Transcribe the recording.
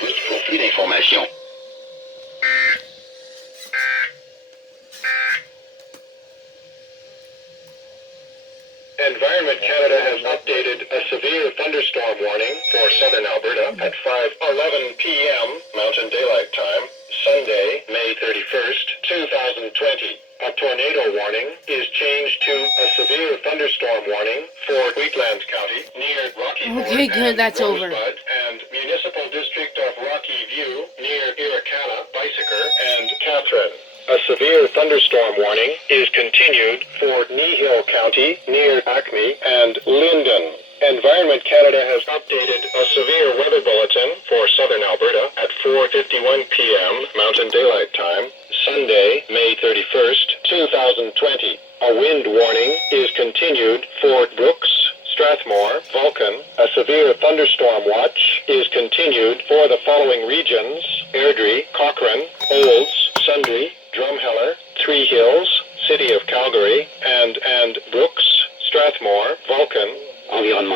l'écoute pour plus d'informations. Environment Canada has updated a severe thunderstorm warning for southern Alberta at 5:11 p.m. Mountain Daylight Time, Sunday, May 31st, 2020. A tornado warning is changed to a severe thunderstorm warning for Wheatland County near Rocky Ford Okay, good, and that's over. Rosebud and Municipal District of Rocky View near Irricana, Bicycle, and Catherine. A severe thunderstorm warning is continued for Nehill County near Acme and Linden. Environment Canada has updated a severe weather bulletin for southern Alberta at 4:51 p.m. Mountain Daylight Time, Sunday, May 31st, 2020. A wind warning is continued for Brooks, Strathmore, Vulcan. A severe thunderstorm watch is continued for the following regions: Airdrie, Cochrane, Olds, Sundre,